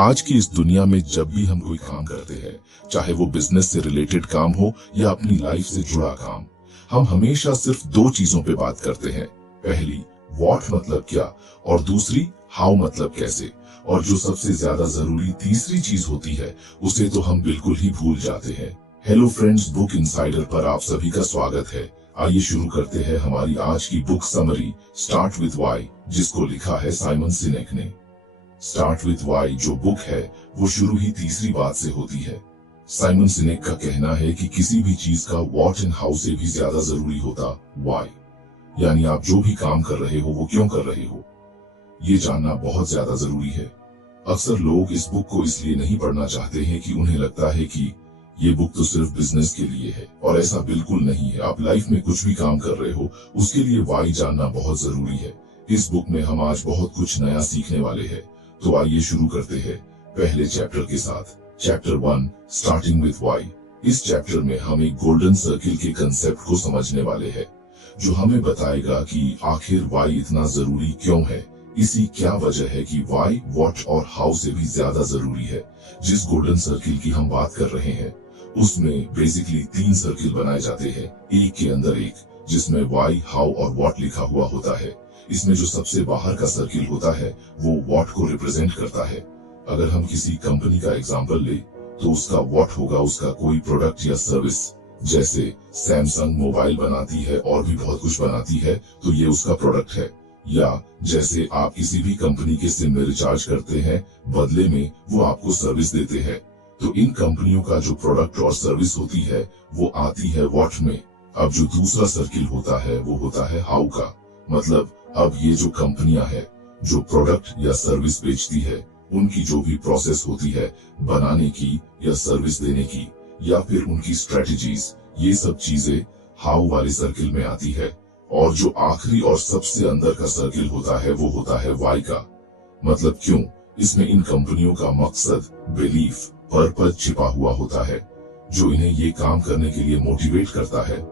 आज की इस दुनिया में जब भी हम कोई काम करते हैं, चाहे वो बिजनेस से रिलेटेड काम हो या अपनी लाइफ से जुड़ा काम, हम हमेशा सिर्फ दो चीजों पे बात करते हैं। पहली व्हाट मतलब क्या, और दूसरी हाउ मतलब कैसे। और जो सबसे ज्यादा जरूरी तीसरी चीज होती है, उसे तो हम बिल्कुल ही भूल जाते हैं। हेलो फ्रेंड्स, बुक इनसाइडर पर आप सभी का स्वागत है। आइए शुरू करते हैं हमारी आज की book summary start with why, जिसको लिखा है साइमन सिनेक ने। स्टार्ट विथ वाई जो बुक है वो शुरू ही तीसरी बात से होती है। साइमन सिनेक का कहना है कि किसी भी चीज का व्हाट एंड हाउ से भी ज्यादा जरूरी होता वाई, यानी आप जो भी काम कर रहे हो वो क्यों कर रहे हो, ये जानना बहुत ज्यादा जरूरी है। अक्सर लोग इस बुक को इसलिए नहीं पढ़ना चाहते हैं कि उन्हें लगता है कि ये बुक तो सिर्फ बिजनेस के लिए है, और ऐसा बिल्कुल नहीं है। आप लाइफ में कुछ भी काम कर रहे हो उसके लिए वाई जानना बहुत जरूरी है। इस बुक में हम आज बहुत कुछ नया सीखने वाले हैं, तो आइए शुरू करते हैं पहले चैप्टर के साथ। Chapter 1 starting with why. इस चैप्टर में हम एक गोल्डन सर्किल के कंसेप्ट को समझने वाले हैं, जो हमें बताएगा कि आखिर वाई इतना जरूरी क्यों है। इसी क्या वजह है कि वाई व्हाट और हाउ से भी ज्यादा जरूरी है। जिस गोल्डन सर्किल की हम बात कर रहे हैं उसमें बेसिकली 3 सर्किल बनाए जाते हैं, एक के अंदर एक, जिसमें वाई, हाउ और व्हाट लिखा हुआ होता है। इसमें जो सबसे बाहर का सर्किल होता है वो व्हाट को रिप्रेजेंट करता है। अगर हम किसी कंपनी का एग्जांपल ले तो उसका व्हाट होगा उसका कोई प्रोडक्ट या सर्विस। जैसे सैमसंग मोबाइल बनाती है और भी बहुत कुछ बनाती है, तो ये उसका प्रोडक्ट है। या जैसे आप किसी भी कंपनी के सिम में रिचार्ज करते हैं, बदले में वो आपको सर्विस देते हैं, तो इन कंपनियों का जो प्रोडक्ट और सर्विस होती है वो आती है व्हाट में। अब जो दूसरा सर्किल होता है वो होता है हाउ का। मतलब अब ये जो कंपनियां है जो प्रोडक्ट या सर्विस बेचती है, उनकी जो भी प्रोसेस होती है बनाने की या सर्विस देने की, या फिर उनकी स्ट्रेटजीज, ये सब चीजें हाउ वाले सर्किल में आती है। और जो आखिरी और सबसे अंदर का सर्किल होता है वो होता है वाई का। मतलब क्यों, इसमें इन कंपनियों का मकसद, बिलीफ, पर्पज छिपा हुआ होता है, जो इन्हें ये काम करने के लिए मोटिवेट करता है।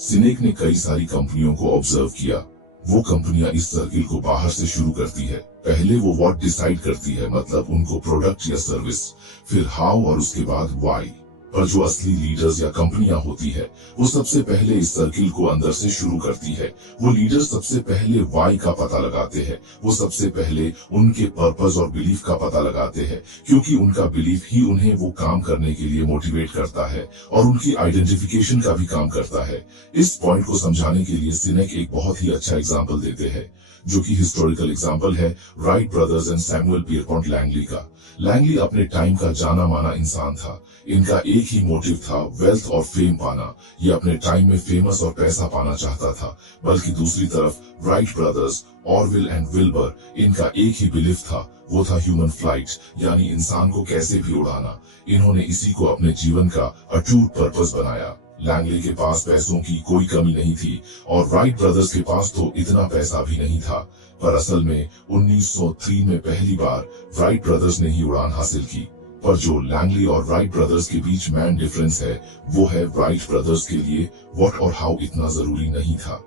सिनेक ने कई सारी कंपनियों को ऑब्जर्व किया। वो कंपनियां इस सर्किल को बाहर से शुरू करती है। पहले वो व्हाट डिसाइड करती है, मतलब उनको प्रोडक्ट या सर्विस, फिर हाउ और उसके बाद वाई। पर जो असली लीडर्स या कंपनियां होती है वो सबसे पहले इस सर्किल को अंदर से शुरू करती है। वो लीडर सबसे पहले वाई का पता लगाते हैं। वो सबसे पहले उनके पर्पस और बिलीफ का पता लगाते हैं, क्योंकि उनका बिलीफ ही उन्हें वो काम करने के लिए मोटिवेट करता है और उनकी आइडेंटिफिकेशन का भी काम करता है। इस पॉइंट को समझाने के लिए सिनेक एक बहुत ही अच्छा एग्जाम्पल देते हैं, जो कि हिस्टोरिकल एग्जाम्पल है Wright brothers and Samuel Pierpont Langley का। लैंगली अपने टाइम का जाना माना इंसान था। इनका एक ही मोटिव था, वेल्थ और फेम पाना। ये अपने टाइम में फेमस और पैसा पाना चाहता था। बल्कि दूसरी तरफ Wright brothers, Orville and Wilbur, इनका एक ही बिलीफ था, वो था ह्यूमन फ्लाइट, यानी इंसान को कैसे भी उड़ाना। इन्होंने इसी को अपने जीवन का अटूट पर्पस बनाया। लैंगली के पास पैसों की कोई कमी नहीं थी और राइट ब्रदर्स के पास तो इतना पैसा भी नहीं था, पर असल में 1903 में पहली बार राइट ब्रदर्स ने ही उड़ान हासिल की। पर जो लैंगली और राइट ब्रदर्स के बीच मेन डिफरेंस है वो है राइट ब्रदर्स के लिए व्हाट और हाउ इतना जरूरी नहीं था।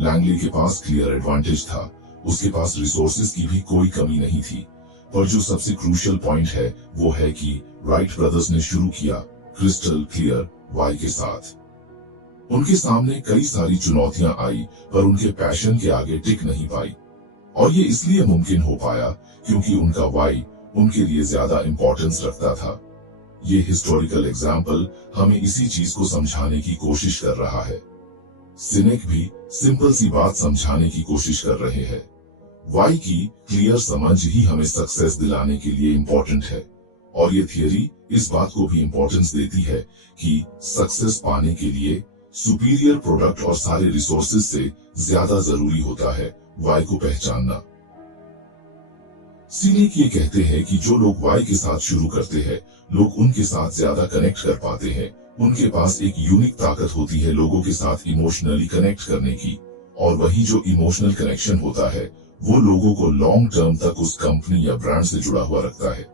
लैंगली के पास क्लियर एडवांटेज था, उसके पास रिसोर्सेज की भी कोई कमी नहीं थी। पर जो सबसे क्रूशियल पॉइंट है वो है कि राइट ब्रदर्स ने शुरू किया क्रिस्टल क्लियर वाई के साथ। उनके सामने कई सारी चुनौतियां आई, पर उनके पैशन के आगे टिक नहीं पाई। और ये इसलिए मुमकिन हो पाया क्योंकि उनका वाई उनके लिए ज्यादा इंपॉर्टेंस रखता था। ये हिस्टोरिकल एग्जाम्पल हमें इसी चीज को समझाने की कोशिश कर रहा है। सिनेक भी सिंपल सी बात समझाने की कोशिश कर रहे हैं। वाई की क्लियर समझ ही हमें सक्सेस दिलाने के लिए इम्पोर्टेंट है। और ये थियरी इस बात को भी इम्पोर्टेंस देती है कि सक्सेस पाने के लिए सुपीरियर प्रोडक्ट और सारे रिसोर्सेज से ज्यादा जरूरी होता है वाई को पहचानना। सिनेक ये कहते हैं कि जो लोग वाई के साथ शुरू करते हैं, लोग उनके साथ ज्यादा कनेक्ट कर पाते हैं। उनके पास एक यूनिक ताकत होती है लोगों के साथ इमोशनली कनेक्ट करने की, और वही जो इमोशनल कनेक्शन होता है वो लोगों को लॉन्ग टर्म तक उस कंपनी या ब्रांड से जुड़ा हुआ रखता है।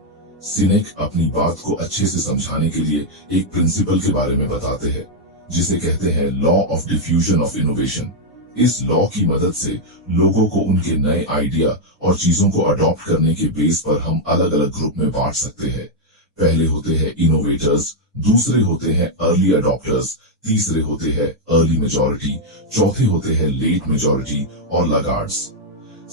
सिनेक अपनी बात को अच्छे से समझाने के लिए एक प्रिंसिपल के बारे में बताते हैं, जिसे कहते हैं law of diffusion of innovation. इस लॉ की मदद से लोगों को उनके नए आइडिया और चीजों को अडॉप्ट करने के बेस पर हम अलग अलग ग्रुप में बांट सकते हैं। पहले होते हैं इनोवेटर्स, दूसरे होते हैं अर्ली अडॉप्टर्स, तीसरे होते हैं अर्ली मेजॉरिटी, चौथे होते हैं लेट मेजॉरिटी और लगार्ड्स।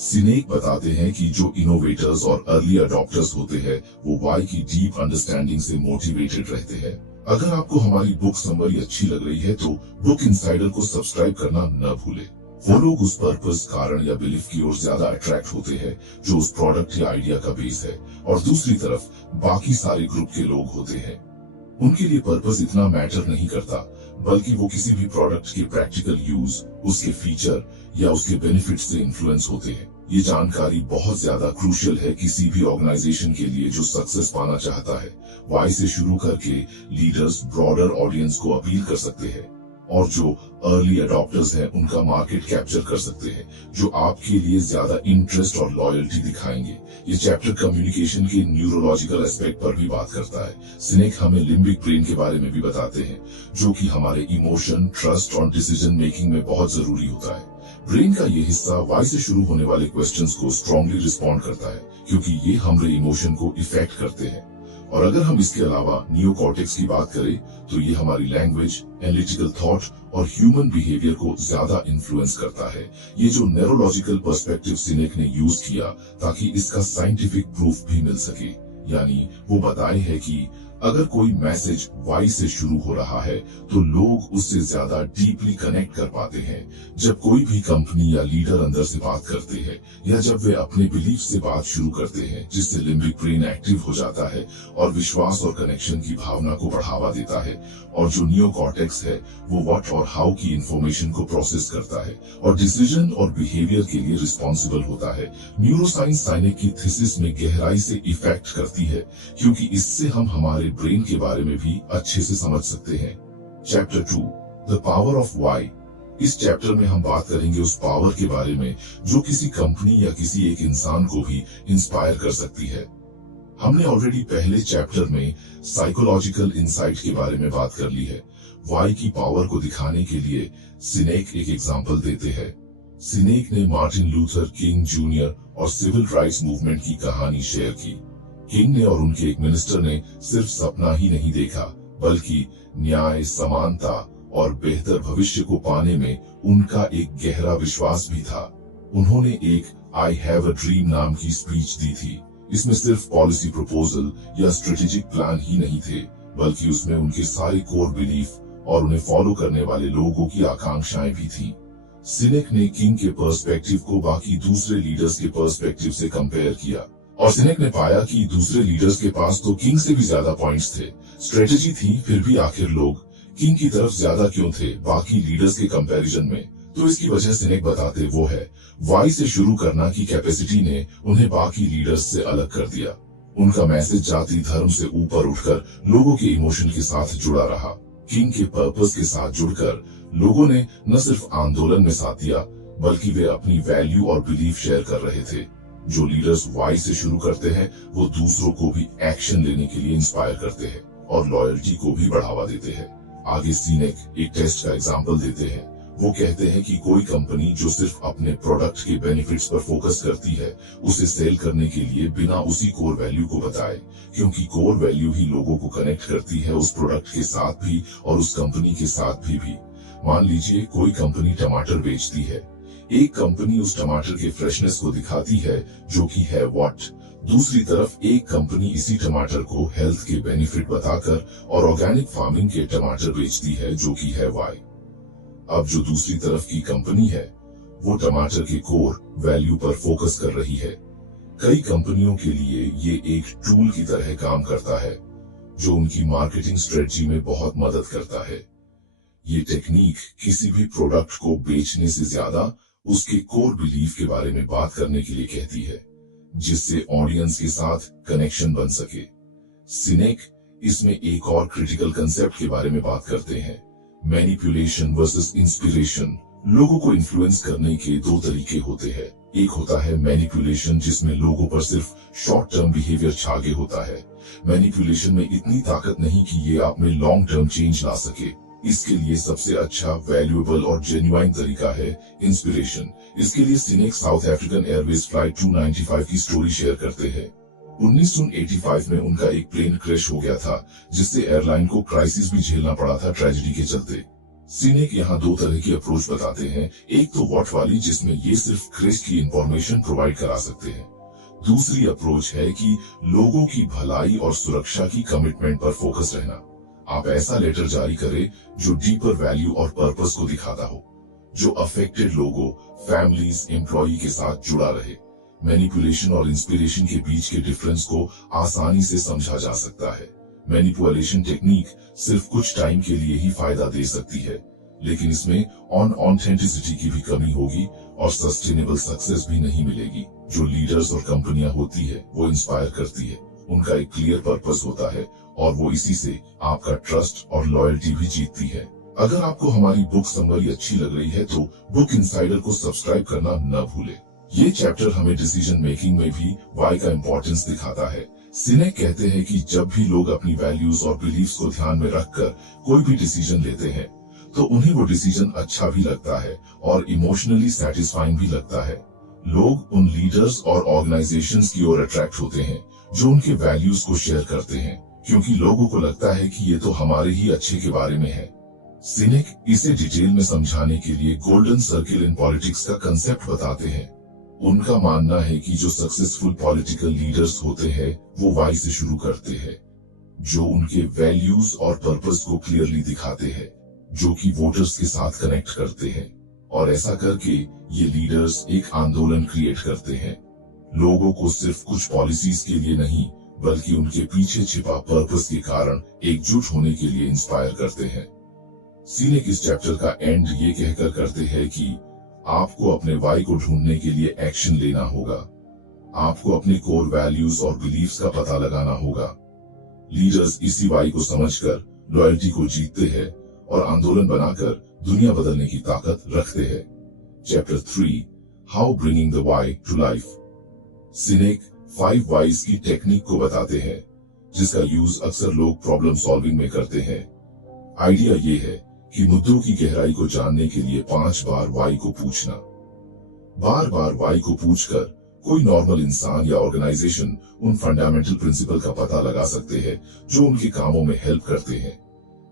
सिनेक बताते हैं कि जो इनोवेटर्स और अर्ली अडॉप्टर्स होते हैं वो वाई की डीप अंडरस्टैंडिंग से मोटिवेटेड रहते हैं। अगर आपको हमारी बुक समरी अच्छी लग रही है तो बुक इनसाइडर को सब्सक्राइब करना न भूले। वो लोग उस पर्पस, कारण या बिलीफ की ओर ज्यादा अट्रैक्ट होते हैं जो उस प्रोडक्ट या आइडिया का बेस है, और दूसरी तरफ बाकी सारे ग्रुप के लोग होते हैं उनके लिए पर्पस इतना मैटर नहीं करता, बल्कि वो किसी भी प्रोडक्ट के प्रैक्टिकल यूज, उसके फीचर या उसके बेनिफिट से इन्फ्लुएंस होते हैं। ये जानकारी बहुत ज्यादा क्रूशियल है किसी भी ऑर्गेनाइजेशन के लिए जो सक्सेस पाना चाहता है। वाई से शुरू करके लीडर्स ब्रॉडर ऑडियंस को अपील कर सकते हैं, और जो अर्ली अडॉप्टर्स हैं उनका मार्केट कैप्चर कर सकते हैं, जो आपके लिए ज्यादा इंटरेस्ट और लॉयल्टी दिखाएंगे। ये चैप्टर कम्युनिकेशन के न्यूरोलॉजिकल एस्पेक्ट पर भी बात करता है। सिनेक हमें लिम्बिक ब्रेन के बारे में भी बताते हैं, जो कि हमारे इमोशन, ट्रस्ट और डिसीजन मेकिंग में बहुत जरूरी होता है। ब्रेन का ये हिस्सा वाई से शुरू होने वाले क्वेश्चंस को स्ट्रांगली रिस्पॉन्ड करता है, क्योंकि ये हमारे इमोशन को इफेक्ट करते हैं। और अगर हम इसके अलावा नियोकॉर्टेक्स की बात करें तो ये हमारी लैंग्वेज, एनालिटिकल थॉट और ह्यूमन बिहेवियर को ज्यादा इन्फ्लुएंस करता है। ये जो न्यूरोलॉजिकल पर्सपेक्टिव सिनेक ने यूज किया ताकि इसका साइंटिफिक प्रूफ भी मिल सके, यानी वो बताए है कि अगर कोई मैसेज वाई से शुरू हो रहा है तो लोग उससे ज्यादा डीपली कनेक्ट कर पाते हैं। जब कोई भी कंपनी या लीडर अंदर से बात करते हैं या जब वे अपने बिलीफ से बात शुरू करते हैं, जिससे लिम्बिक ब्रेन एक्टिव हो जाता है और विश्वास और कनेक्शन की भावना को बढ़ावा देता है। और जो नियोकॉर्टेक्स है वो व्हाट और हाउ की इंफॉर्मेशन को प्रोसेस करता है और डिसीजन और बिहेवियर के लिए रिस्पॉन्सिबल होता है। न्यूरोसाइंस साइनेक की थीसिस में गहराई से इफेक्ट करती है, क्योंकि इससे हम हमारे ब्रेन के बारे में भी अच्छे से समझ सकते हैं। Chapter 2, the power of why. इस चैप्टर में हम बात करेंगे उस पावर के बारे में जो किसी कंपनी या किसी एक इंसान को भी इंस्पायर कर सकती है। हमने ऑलरेडी पहले चैप्टर में साइकोलॉजिकल इंसाइट के बारे में बात कर ली है। वाई की पावर को दिखाने के लिए सिनेक एक एग्जांपल देते हैं। सिनेक ने मार्टिन लूथर किंग जूनियर और सिविल राइट्स मूवमेंट की कहानी शेयर की। किंग ने और उनके एक मिनिस्टर ने सिर्फ सपना ही नहीं देखा, बल्कि न्याय, समानता और बेहतर भविष्य को पाने में उनका एक गहरा विश्वास भी था। उन्होंने एक आई हैव अ ड्रीम नाम की स्पीच दी थी। इसमें सिर्फ पॉलिसी प्रपोजल या स्ट्रेटेजिक प्लान ही नहीं थे, बल्कि उसमें उनके सारे कोर बिलीफ और उन्हें फॉलो करने वाले लोगों की आकांक्षाएं भी थी। सिनेक ने किंग के पर्सपेक्टिव को बाकी दूसरे लीडर्स के पर्सपेक्टिव से कंपेयर किया, और सिनेक ने पाया कि दूसरे लीडर्स के पास तो किंग से भी ज्यादा पॉइंट्स थे, स्ट्रेटेजी थी, फिर भी आखिर लोग किंग की तरफ ज्यादा क्यों थे बाकी लीडर्स के कंपैरिजन में। तो इसकी वजह सिनेक बताते वो है वाई से शुरू करना की कैपेसिटी ने उन्हें बाकी लीडर्स से अलग कर दिया। उनका मैसेज जाति धर्म से ऊपर उठकर लोगों के इमोशन के साथ जुड़ा रहा। किंग के पर्पस के साथ जुड़कर लोगों ने न सिर्फ आंदोलन में साथ दिया, बल्कि वे अपनी वैल्यू और बिलीफ शेयर कर रहे थे। जो लीडर्स वाई से शुरू करते हैं वो दूसरों को भी एक्शन लेने के लिए इंस्पायर करते हैं और लॉयल्टी को भी बढ़ावा देते हैं। आगे सिनेक एक टेस्ट का एग्जांपल देते हैं। वो कहते हैं कि कोई कंपनी जो सिर्फ अपने प्रोडक्ट के बेनिफिट्स पर फोकस करती है, उसे सेल करने के लिए बिना उसी कोर वैल्यू को बताए, क्योंकि कोर वैल्यू ही लोगों को कनेक्ट करती है उस प्रोडक्ट के साथ भी और उस कंपनी के साथ भी। मान लीजिए कोई कंपनी टमाटर बेचती है। एक कंपनी उस टमाटर के फ्रेशनेस को दिखाती है जो कि है व्हाट। दूसरी तरफ एक कंपनी इसी टमाटर को हेल्थ के बेनिफिट बताकर और ऑर्गेनिक फार्मिंग के टमाटर बेचती है जो कि है वाई। अब जो दूसरी तरफ की कंपनी है वो टमाटर के कोर वैल्यू पर फोकस कर रही है। कई कंपनियों के लिए ये एक टूल की तरह काम करता है जो उनकी मार्केटिंग स्ट्रेटजी में बहुत मदद करता है। ये टेक्निक किसी भी प्रोडक्ट को बेचने से ज्यादा उसके कोर बिलीफ के बारे में बात करने के लिए कहती है, जिससे ऑडियंस के साथ कनेक्शन बन सके। सिनेक इसमें एक और क्रिटिकल कंसेप्ट के बारे में बात करते हैं, मैनिपुलेशन वर्सेस इंस्पिरेशन। लोगों को इन्फ्लुएंस करने के दो तरीके होते हैं। एक होता है मैनिपुलेशन, जिसमें लोगों पर सिर्फ शॉर्ट टर्म बिहेवियर छागे होता है। मैनिपुलेशन में इतनी ताकत नहीं कि ये आप में लॉन्ग टर्म चेंज ला सके। इसके लिए सबसे अच्छा, वैल्यूएबल और जेन्युइन तरीका है इंस्पिरेशन। इसके लिए सिनेक साउथ अफ्रीकन एयरवेज फ्लाइट 295 की स्टोरी शेयर करते हैं। 1985 में उनका एक प्लेन क्रैश हो गया था, जिससे एयरलाइन को क्राइसिस भी झेलना पड़ा था ट्रेजेडी के चलते। सिनेक यहाँ दो तरह की अप्रोच बताते हैं, एक तो वॉट वाली जिसमें ये सिर्फ क्रैश की इंफॉर्मेशन प्रोवाइड करा सकते हैं। दूसरी अप्रोच है कि लोगों की भलाई और सुरक्षा की कमिटमेंट पर फोकस रहना। आप ऐसा लेटर जारी करें जो डीपर वैल्यू और पर्पस को दिखाता हो, जो अफेक्टेड लोगों, फैमिलीज, एम्प्लॉई के साथ जुड़ा रहे। मैनिपुलेशन और इंस्पिरेशन के बीच के डिफरेंस को आसानी से समझा जा सकता है। मैनिपुलेशन टेक्निक सिर्फ कुछ टाइम के लिए ही फायदा दे सकती है, लेकिन इसमें ऑथेंटिसिटी की भी कमी होगी और सस्टेनेबल सक्सेस भी नहीं मिलेगी। जो लीडर्स और कंपनियां होती है वो इंस्पायर करती है, उनका एक क्लियर पर्पस होता है और वो इसी से आपका ट्रस्ट और लॉयल्टी भी जीतती है। अगर आपको हमारी बुक समरी अच्छी लग रही है तो बुक इनसाइडर को सब्सक्राइब करना न भूले। ये चैप्टर हमें डिसीजन मेकिंग में भी वाई का इम्पोर्टेंस दिखाता है। सिनेक कहते हैं कि जब भी लोग अपनी वैल्यूज और बिलीफ्स को ध्यान में रखकर कोई भी डिसीजन लेते हैं तो उन्हें वो डिसीजन अच्छा भी लगता है और इमोशनली सेटिस्फाइंग भी लगता है। लोग उन लीडर्स और ऑर्गेनाइजेशंस की ओर अट्रैक्ट होते हैं जो उनके वैल्यूज को शेयर करते हैं, क्योंकि लोगों को लगता है कि ये तो हमारे ही अच्छे के बारे में है। सिनेक इसे डिटेल में समझाने के लिए गोल्डन सर्किल इन पॉलिटिक्स का कंसेप्ट बताते हैं। उनका मानना है कि जो सक्सेसफुल पॉलिटिकल लीडर्स होते हैं वो वाई से शुरू करते हैं, जो उनके वैल्यूज और पर्पस को क्लियरली दिखाते हैं, जो कि वोटर्स के साथ कनेक्ट करते हैं, और ऐसा करके ये लीडर्स एक आंदोलन क्रिएट करते हैं। लोगों को सिर्फ कुछ पॉलिसीज के लिए नहीं बल्कि उनके पीछे छिपा पर्पस के कारण एकजुट होने के लिए इंस्पायर करते हैं। सिनेक इस चैप्टर का एंड ये कहकर करते हैं कि आपको अपने वाई को ढूंढने के लिए एक्शन लेना होगा। आपको अपने कोर वैल्यूज और बिलीफ्स का पता लगाना होगा। लीडर्स इसी वाई को समझकर लॉयल्टी को जीतते हैं और आंदोलन बनाकर दुनिया बदलने की ताकत रखते हैं। Chapter 3, how bringing the why to life. Sinek 5 whys की टेक्निक को बताते हैं, जिसका यूज अक्सर लोग प्रॉब्लम सॉल्विंग में करते हैं। आइडिया ये है कि मुद्दों की गहराई को जानने के लिए 5 बार वाई को पूछना। बार बार वाई को पूछकर कोई नॉर्मल इंसान या ऑर्गेनाइजेशन उन फंडामेंटल प्रिंसिपल का पता लगा सकते हैं जो उनके कामों में हेल्प करते हैं।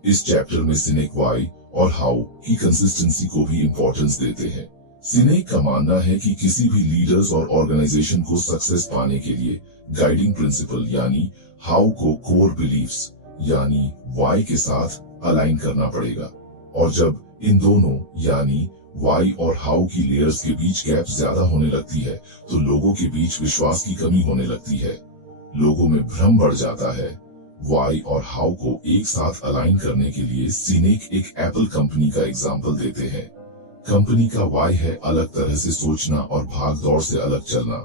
इस चैप्टर में सिनेक वाई और हाउ की कंसिस्टेंसी को भी इंपॉर्टेंस देते हैं। सिनेक का मानना है कि किसी भी लीडर्स और ऑर्गेनाइजेशन को सक्सेस पाने के लिए गाइडिंग प्रिंसिपल यानी हाउ को कोर बिलीफ्स यानी वाई के साथ अलाइन करना पड़ेगा, और जब इन दोनों यानी वाई और हाउ की लेयर्स के बीच गैप ज्यादा होने लगती है तो लोगों के बीच विश्वास की कमी होने लगती है। लोगों में भ्रम बढ़ जाता है। वाई और हाउ को एक साथ अलाइन करने के लिए सिनेक एक एप्पल कंपनी का एग्जाम्पल देते हैं। कंपनी का वाई है अलग तरह से सोचना और भाग दौड़ से अलग चलना,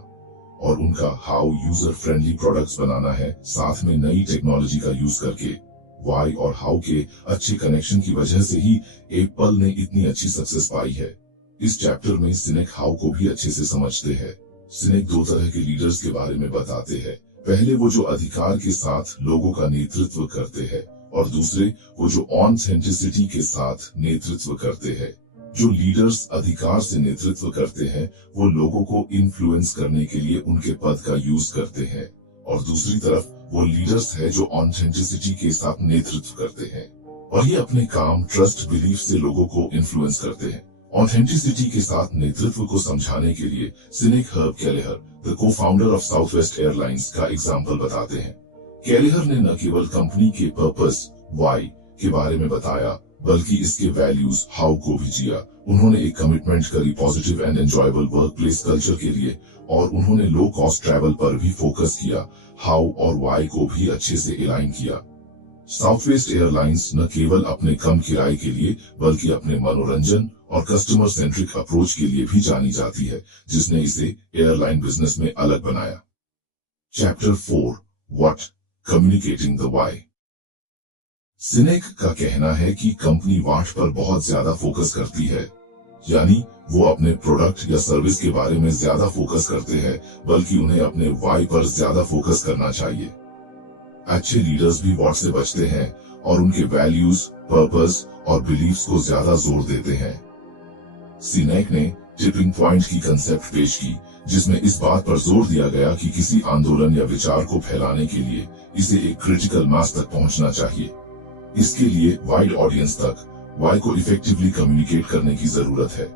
और उनका हाउ यूजर फ्रेंडली प्रोडक्ट्स बनाना है, साथ में नई टेक्नोलॉजी का यूज करके। वाई और हाउ के अच्छे कनेक्शन की वजह से ही एप्पल ने इतनी अच्छी सक्सेस पाई है। इस चैप्टर में सिनेक हाउ को भी अच्छे से समझते हैं। सिनेक 2 तरह के लीडर्स के बारे में बताते हैं। पहले वो जो अधिकार के साथ लोगों का नेतृत्व करते हैं, और दूसरे वो जो ऑथेंटिसिटी के साथ नेतृत्व करते हैं। जो लीडर्स अधिकार से नेतृत्व करते हैं वो लोगों को इन्फ्लुएंस करने के लिए उनके पद का यूज करते हैं, और दूसरी तरफ वो लीडर्स है जो ऑथेंटिसिटी के साथ नेतृत्व करते हैं और ये अपने काम, ट्रस्ट, बिलीफ से लोगों को इन्फ्लुएंस करते हैं। ऑथेंटिसिटी के साथ नेतृत्व को समझाने के लिए Sinek Herb Kelleher, the co-founder of Southwest Airlines, का एग्जाम्पल बताते हैं। कैलेहर ने न केवल कंपनी के पर्पस वाई के बारे में बताया बल्कि इसके वैल्यूज हाउ को भी जिया। उन्होंने एक कमिटमेंट करी positive and enjoyable work place culture के लिए, और उन्होंने लो कॉस्ट ट्रैवल पर भी फोकस किया। हाउ और वाई को भी अच्छे से अलाइन किया। साउथवेस्ट एयरलाइंस न केवल अपने कम किराए के लिए बल्कि अपने मनोरंजन और कस्टमर सेंट्रिक अप्रोच के लिए भी जानी जाती है, जिसने इसे एयरलाइन बिजनेस में अलग बनाया। Chapter 4, what, communicating the why. Sinek का कहना है कि कंपनी वाट पर बहुत ज्यादा फोकस करती है, यानी वो अपने प्रोडक्ट या सर्विस के बारे में ज्यादा फोकस करते हैं, बल्कि उन्हें अपने वाई पर ज्यादा फोकस करना चाहिए। अच्छे लीडर्स भी वाट से बचते हैं और उनके वैल्यूज, पर्पस और बिलीफ्स को ज्यादा जोर देते हैं। सिनेक ने टिपिंग पॉइंट की कंसेप्ट पेश की, जिसमें इस बात पर जोर दिया गया कि किसी आंदोलन या विचार को फैलाने के लिए इसे एक क्रिटिकल मास तक पहुंचना चाहिए। इसके लिए वाइड ऑडियंस तक वाई को इफेक्टिवली कम्युनिकेट करने की जरूरत है।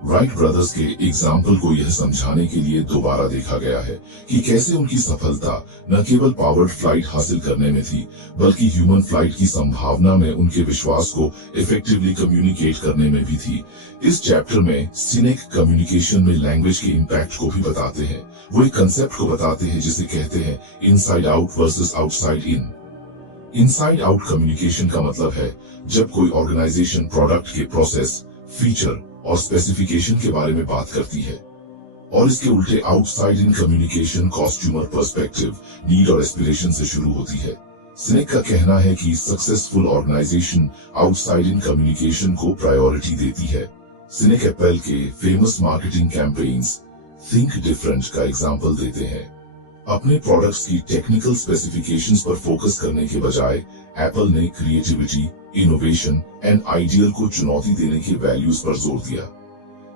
राइट ब्रदर्स के एग्जाम्पल को यह समझाने के लिए दोबारा देखा गया है कि कैसे उनकी सफलता न केवल पावर्ड फ्लाइट हासिल करने में थी, बल्कि ह्यूमन फ्लाइट की संभावना में उनके विश्वास को इफेक्टिवली कम्युनिकेट करने में भी थी। इस चैप्टर में सिनेक कम्युनिकेशन में लैंग्वेज के इम्पैक्ट को भी बताते हैं। वो एक कंसेप्ट को बताते हैं जिसे कहते हैं inside out versus outside in. Inside out communication का मतलब है जब कोई ऑर्गेनाइजेशन प्रोडक्ट के प्रोसेस, फीचर और स्पेसिफिकेशन के बारे में बात करती है, और इसके उल्टे outside in communication customer perspective, need और एस्पिरेशन से शुरू होती है। सिनेक का कहना है कि successful organisation outside in communication को प्रायोरिटी देती है। सिनेक एप्पल के famous marketing campaigns think different का एग्जाम्पल देते हैं। अपने प्रोडक्ट्स की टेक्निकल स्पेसिफिकेशंस पर फोकस करने के बजाय एप्पल ने क्रिएटिविटी, इनोवेशन एंड आइडियल को चुनौती देने के वैल्यूज पर जोर दिया।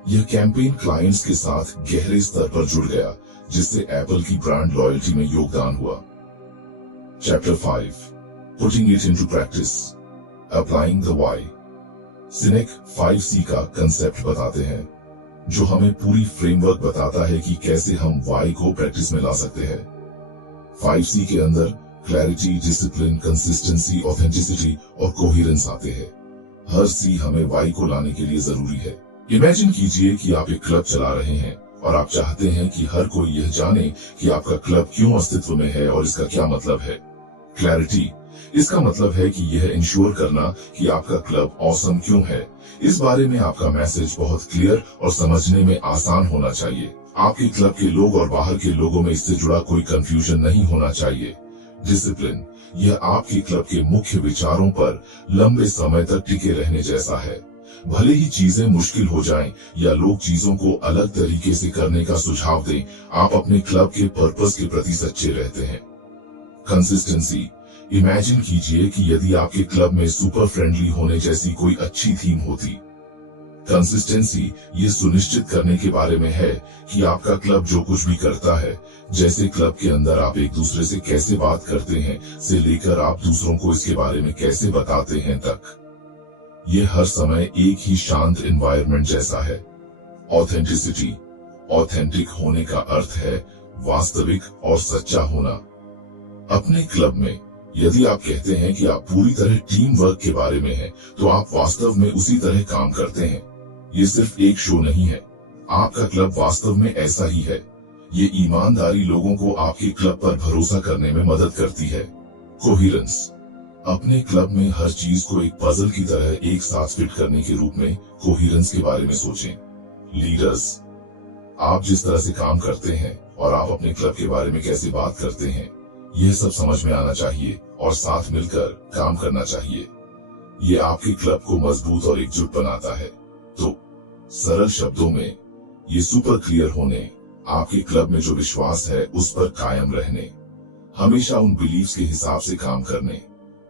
यह कैंपेन क्लाइंट्स के साथ गहरे स्तर पर जुड़ गया, जिससे एप्पल की ब्रांड लॉयल्टी में योगदान हुआ। Chapter 5 putting it into practice, applying the why. Sinek 5C का कंसेप्ट बताते हैं, जो हमें पूरी फ्रेमवर्क बताता है कि कैसे हम वाई को प्रैक्टिस में ला सकते हैं। 5C के अंदर क्लैरिटी, डिसिप्लिन, कंसिस्टेंसी, ऑथेंटिसिटी और कोहेरेंस आते हैं। हर सी हमें वाई को लाने के लिए जरूरी है। इमेजिन कीजिए कि आप एक क्लब चला रहे हैं और आप चाहते हैं कि हर कोई यह जाने कि आपका क्लब क्यों अस्तित्व में है और इसका क्या मतलब है। क्लैरिटी, इसका मतलब है कि यह इंश्योर करना कि आपका क्लब ऑसम क्यों है। इस बारे में आपका मैसेज बहुत क्लियर और समझने में आसान होना चाहिए। आपके क्लब के लोग और बाहर के लोगों में इससे जुड़ा कोई कंफ्यूजन नहीं होना चाहिए। डिसिप्लिन, यह आपके क्लब के मुख्य विचारों पर लंबे समय तक टिके रहने जैसा है। भले ही चीजें मुश्किल हो जाएं या लोग चीजों को अलग तरीके से करने का सुझाव दें, आप अपने क्लब के पर्पस के प्रति सच्चे रहते हैं। कंसिस्टेंसी, इमेजिन कीजिए कि यदि आपके क्लब में सुपर फ्रेंडली होने जैसी कोई अच्छी थीम होती। कंसिस्टेंसी ये सुनिश्चित करने के बारे में है कि आपका क्लब जो कुछ भी करता है, जैसे क्लब के अंदर आप एक दूसरे से कैसे बात करते हैं से लेकर आप दूसरों को इसके बारे में कैसे बताते हैं तक, ये हर समय एक ही शांत एनवायरनमेंट जैसा है। ऑथेंटिसिटी, ऑथेंटिक होने का अर्थ है वास्तविक और सच्चा होना। अपने क्लब में यदि आप कहते हैं कि आप पूरी तरह टीम वर्क के बारे में हैं, तो आप वास्तव में उसी तरह काम करते हैं। ये सिर्फ एक शो नहीं है, आपका क्लब वास्तव में ऐसा ही है। ये ईमानदारी लोगों को आपके क्लब पर भरोसा करने में मदद करती है। कोहेरेंस, अपने क्लब में हर चीज को एक पजल की तरह एक साथ फिट करने के रूप में कोहेरेंस के बारे में सोचें। लीडर्स, आप जिस तरह से काम करते हैं और आप अपने क्लब के बारे में कैसे बात करते हैं, यह सब समझ में आना चाहिए और साथ मिलकर काम करना चाहिए। ये आपके क्लब को मजबूत और एकजुट बनाता है। तो सरल शब्दों में, ये सुपर क्लियर होने, आपके क्लब में जो विश्वास है उस पर कायम रहने, हमेशा उन बिलीव्स के हिसाब से काम करने,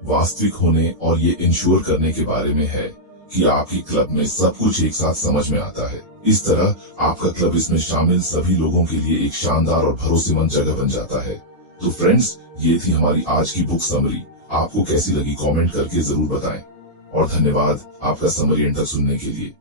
वास्तविक होने और ये इंश्योर करने के बारे में है कि आपके क्लब में सब कुछ एक साथ समझ में आता है। इस तरह आपका क्लब इसमें शामिल सभी लोगों के लिए एक शानदार और भरोसेमंद जगह बन जाता है। तो फ्रेंड्स, ये थी हमारी आज की बुक समरी। आपको कैसी लगी कमेंट करके जरूर बताएं और धन्यवाद आपका समरी एंड तक सुनने के लिए।